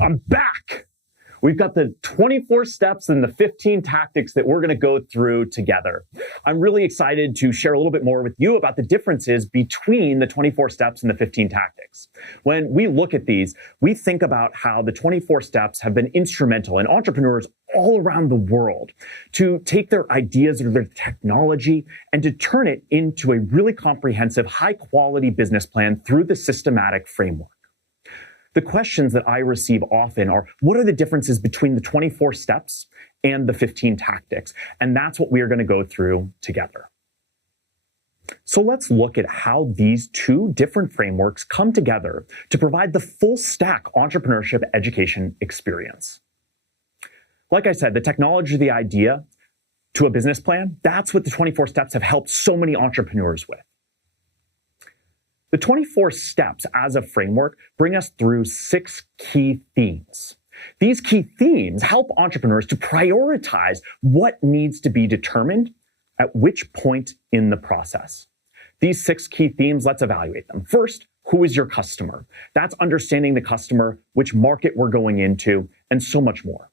I'm back. We've got the 24 steps and the 15 tactics that we're going to go through together. I'm really excited to share a little bit more with you about the differences between the 24 steps and the 15 tactics. When we look at these, we think about how the 24 steps have been instrumental in entrepreneurs all around the world to take their ideas or their technology and to turn it into a really comprehensive, high-quality business plan through the systematic framework. The questions that I receive often are, what are the differences between the 24 steps and the 15 tactics? And that's what we are going to go through together. So let's look at how these two different frameworks come together to provide the full stack entrepreneurship education experience. Like I said, the technology, the idea to a business plan, that's what the 24 steps have helped so many entrepreneurs with. The 24 steps as a framework bring us through 6 key themes. These key themes help entrepreneurs to prioritize what needs to be determined at which point in the process. These 6 key themes, let's evaluate them. First, who is your customer? That's understanding the customer, which market we're going into, and so much more.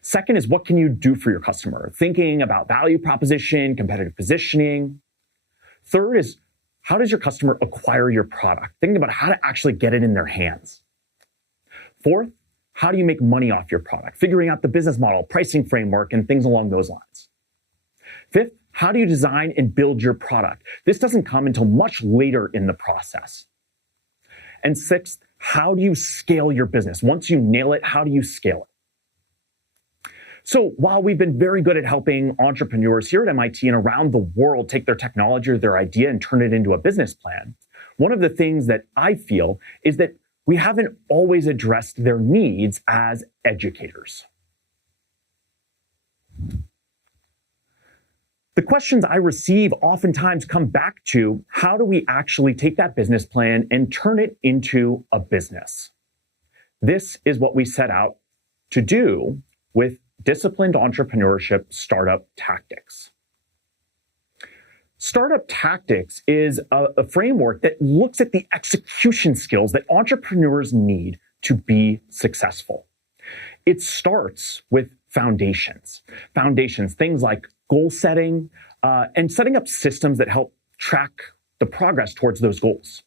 Second is, what can you do for your customer? Thinking about value proposition, competitive positioning. Third is, how does your customer acquire your product? Thinking about how to actually get it in their hands. Fourth, how do you make money off your product? Figuring out the business model, pricing framework, and things along those lines. Fifth, how do you design and build your product? This doesn't come until much later in the process. And sixth, how do you scale your business? Once you nail it, how do you scale it? So while we've been very good at helping entrepreneurs here at MIT and around the world take their technology or their idea and turn it into a business plan, one of the things that I feel is that we haven't always addressed their needs as educators. The questions I receive oftentimes come back to, how do we actually take that business plan and turn it into a business? This is what we set out to do with Disciplined Entrepreneurship Startup Tactics. Startup Tactics is a framework that looks at the execution skills that entrepreneurs need to be successful. It starts with foundations. Foundations, things like goal setting and setting up systems that help track the progress towards those goals.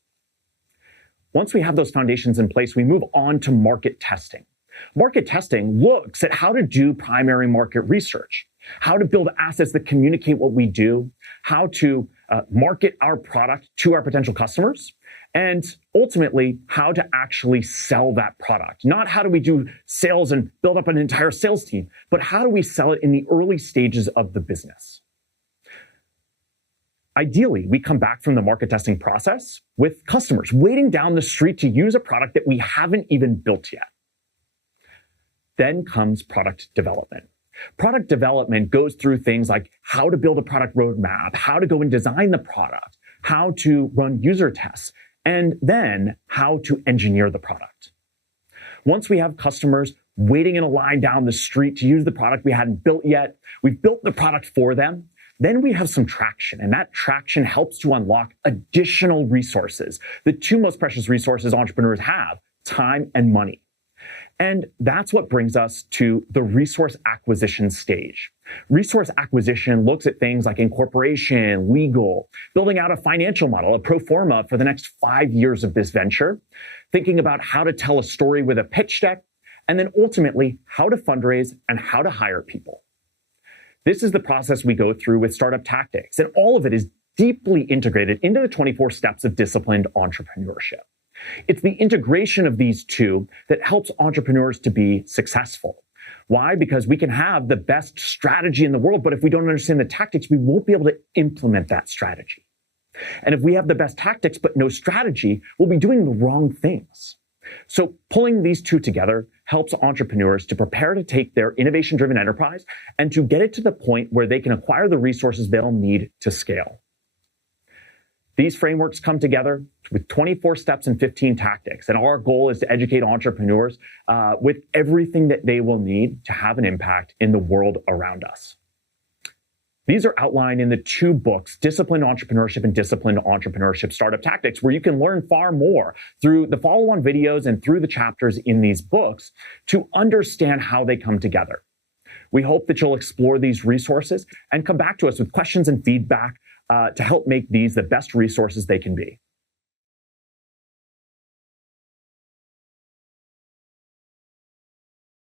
Once we have those foundations in place, we move on to market testing. Market testing looks at how to do primary market research, how to build assets that communicate what we do, how to market our product to our potential customers, and ultimately how to actually sell that product. Not how do we do sales and build up an entire sales team, but how do we sell it in the early stages of the business? Ideally, we come back from the market testing process with customers waiting down the street to use a product that we haven't even built yet. Then comes product development. Product development goes through things like how to build a product roadmap, how to go and design the product, how to run user tests, and then how to engineer the product. Once we have customers waiting in a line down the street to use the product we hadn't built yet, we've built the product for them, then we have some traction, and that traction helps to unlock additional resources. The two most precious resources entrepreneurs have, time and money. And that's what brings us to the resource acquisition stage. Resource acquisition looks at things like incorporation, legal, building out a financial model, a pro forma for the next 5 years of this venture, thinking about how to tell a story with a pitch deck, and then ultimately how to fundraise and how to hire people. This is the process we go through with Startup Tactics, and all of it is deeply integrated into the 24 steps of disciplined entrepreneurship. It's the integration of these two that helps entrepreneurs to be successful. Why? Because we can have the best strategy in the world, but if we don't understand the tactics, we won't be able to implement that strategy. And if we have the best tactics but no strategy, we'll be doing the wrong things. So pulling these two together helps entrepreneurs to prepare to take their innovation-driven enterprise and to get it to the point where they can acquire the resources they'll need to scale. These frameworks come together with 24 steps and 15 tactics, and our goal is to educate entrepreneurs with everything that they will need to have an impact in the world around us. These are outlined in the two books, Disciplined Entrepreneurship and Disciplined Entrepreneurship Startup Tactics, where you can learn far more through the follow-on videos and through the chapters in these books to understand how they come together. We hope that you'll explore these resources and come back to us with questions and feedback to help make these the best resources they can be.